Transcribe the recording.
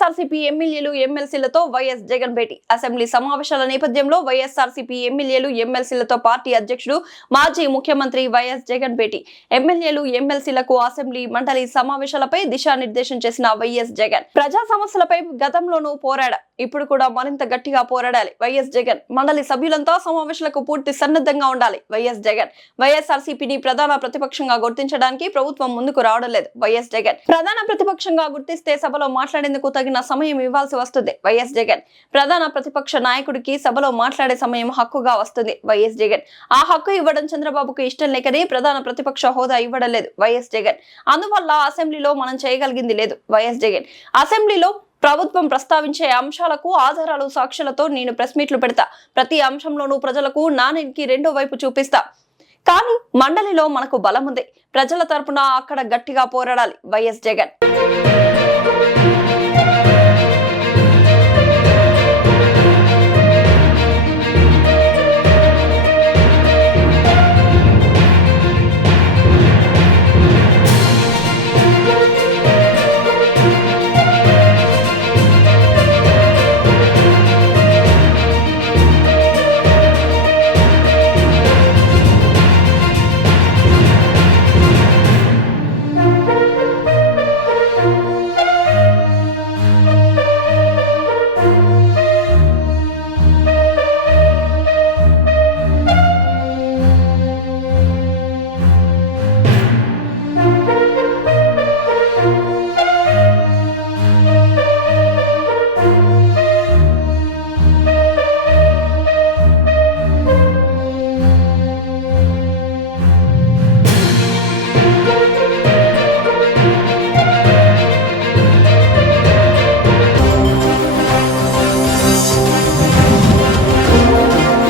వైఎస్ఆర్సీపీ ఎమ్మెల్యేలు ఎమ్మెల్సీలతో వైఎస్ జగన్ భేటీ. అసెంబ్లీ సమావేశాల నేపథ్యంలో వైఎస్ఆర్సీపీ ఎమ్మెల్యేలు ఎమ్మెల్సీలతో పార్టీ అధ్యక్షుడు మాజీ ముఖ్యమంత్రి వైఎస్ జగన్ భేటీ. ఎమ్మెల్యేలు ఎమ్మెల్సీలకు అసెంబ్లీ మండలి సమావేశాలపై దిశానిర్దేశం చేసిన వైఎస్ జగన్ ప్రజా సమస్యలపై గతంలోనూ పోరాడా, ఇప్పుడు కూడా మరింత గట్టిగా పోరాడాలి. వైఎస్ జగన్ మండలి సభ్యులంతా సమావేశాలకు పూర్తి సన్నద్ధంగా ఉండాలి. వైఎస్ జగన్ వైఎస్ఆర్సీపీని ప్రధాన ప్రతిపక్షంగా గుర్తించడానికి ప్రభుత్వం ముందుకు రావడం లేదు. వైఎస్ జగన్ ప్రధాన ప్రతిపక్షంగా గుర్తిస్తే సభలో మాట్లాడేందుకు తగిన సమయం ఇవ్వాల్సి వస్తుంది. వైఎస్ జగన్ ప్రధాన ప్రతిపక్ష నాయకుడికి సభలో మాట్లాడే సమయం హక్కుగా వస్తుంది. వైఎస్ జగన్ ఆ హక్కు ఇవ్వడం చంద్రబాబుకు ఇష్టం లేకనే ప్రధాన ప్రతిపక్ష హోదా ఇవ్వడం లేదు వైఎస్ జగన్. అందువల్ల అసెంబ్లీలో మనం చేయగలిగింది లేదు. వైఎస్ జగన్ అసెంబ్లీలో ప్రభుత్వం ప్రస్తావించే అంశాలకు ఆధారాలు సాక్ష్యాలతో నేను ప్రెస్ మీట్లు పెడతా. ప్రతి అంశంలోనూ ప్రజలకు నాణ్యానికి రెండో వైపు చూపిస్తా. కానీ మండలిలో మనకు బలం ఉంది. ప్రజల తరపున అక్కడ గట్టిగా పోరాడాలి. వైఎస్ జగన్.